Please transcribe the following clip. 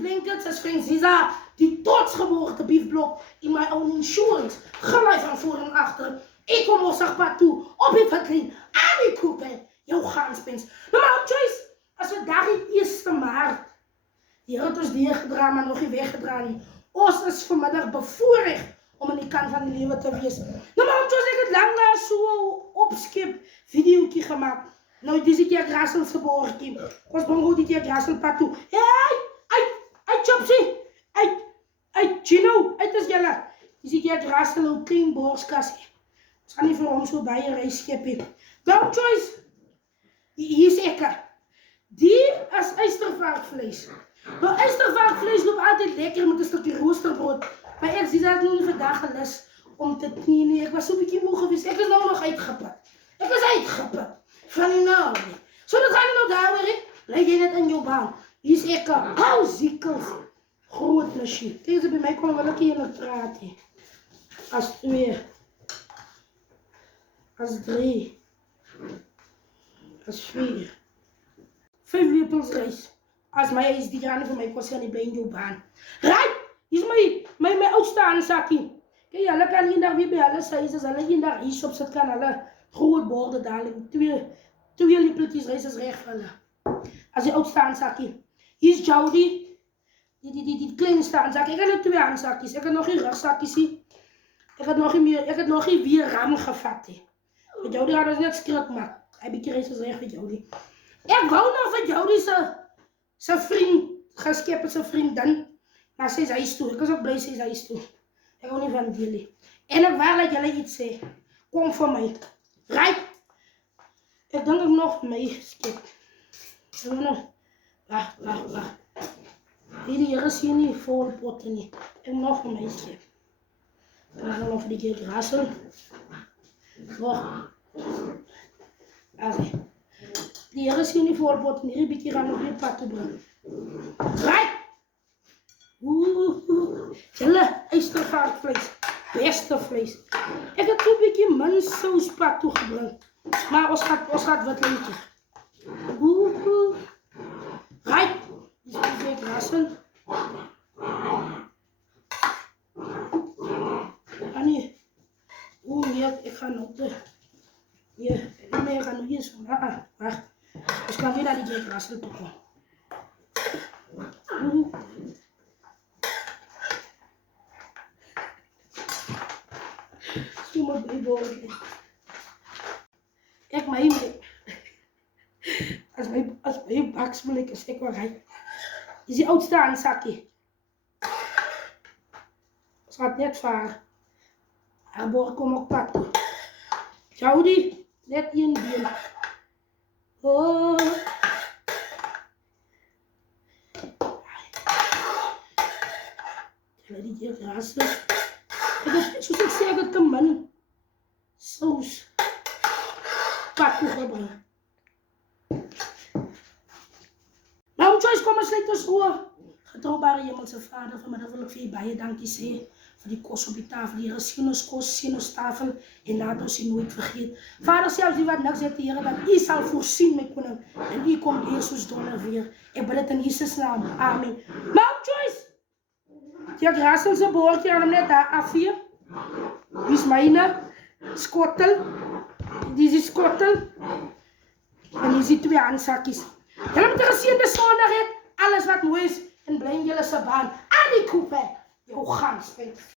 blankets as vriend Ziza, die totsgeboorte biefblok in my own insurance. Gelijk van voor en achter. Ik kom ons pad toe, op die verkleen, aan die koepel. Jou gaanspens. Nou maar Joyce, as we daar die 1 Maart, die het ons deurgedra, maar nog nie weggedra nie. Ons is vanmiddag bevoorrecht om aan die kant van die lewe te wees. Nou maar Joyce, ek het lang na so opskip videootjie gemaakt. Nou, dis die Grasselse boortjie. Ons bongo die Grassel pad toe. Hey, Chopsy! Hey, Gino, uit is julle. Dis die Grassel ou klein borskassie. Ons gaan nie vir hom so baie reis skep hê. Nou, Joyce, hier is ek. Die is uistervarkvlees. Nou, uistervarkvlees loop altyd lekker met 'n stukkie roosterbrood. Maar ek sien dat ek nog nie vandag gelus om te knee nie. Ek was so 'n bietjie moeg geweest. Ek is nou nog uitgeput. Ek is uitgeput. Van die nou nie. So dat gaan nou daar weer, bly jy net in jou baan. Hier is ek, hou ziekels. Groot machine. Kijk eens, bij mij komen wel een keer nog praten. Als 2. Als 3. Als 4. 5 lepels rijst. Als mij is die graan voor mij kost gaan die blij in jouw baan. Right! Hier is mijn oudste aanzakkie. Kijk, hulle kan hier daar weer bij hulle size, as hulle hier daar hier op sit, kan hulle groot borden dadelijk. 2 lepeltjes rijst is recht vir hulle. As die oudste aanzakkie. Hier is Jody. Die kleinste aanzak. Ik heb nu 2 aanzakjes. Ik heb nog geen rugzakjes. Ik heb nog geen weer ram gevat. Met Jody gaat het net skrik maken. Heb ik hier eens gezegd met Jody. Ik wou nog van Jody zijn vriend geskippen, zijn vriendin. Maar ze is huis toe. Ik was ook blij ze is huis toe. Ik hou niet van jullie. En ik wou dat jullie iets zeggen. Kom voor mij. Right? Ik denk dat ik nog mee skip. Wacht. Hier is hier niet vol potten niet. Ik moet nog een meisje. We gaan nog die keer grassen. Oké. Hier is hier niet vol potten. Hier heb ik hier nog weer patten brengen. Right! Jelle, uistervarkvlees. Beste vlees. Ik heb een beetje manssauspat toegebracht. Maar ons gaat wat lekker. Right! Dus ik ga grassen. Annie. Hier, ik ga nog de. Hier, ik ga nog hier zo. Wacht. Dus ik kan weer naar die grassen toe komen. Zo moet ik worden. Ik maar hier. Als mijn baksmelk is ik wel rijk. Is die oudste aanzakje. Ze gaat net varen. Haar boren komen ook pad toe. Jody, net 1 been. Oh. Die hier grassen. Zoals ik zeg, het kan man. Saus. Pad toe gebruiken. Nou, Joyce, kom maar sluit ons oor. Getrouwbare Hemelse Vader, vanmiddag wil ik vir u baie dankie sê vir die kos op die tafel. Here, sien ons kos, sien ons tafel en laat ons u nooit vergeet. Vader, selfs die wat niks het, Here, dat u sal voorsien, my koning, en u kom weer soos donder weer. Ek bid dit in Jesus naam. Amen. Nou, Joyce, die Grasselse boordjie aan hom net daar afvee. Die is myne. Skottel. Die is skottel. En hier is die 2 aanzakjes. Julle moet 'n geseënde Sondag hê. Alles wat mooi is en bly in julle se baan. Aan die koepe. Jou ganspen.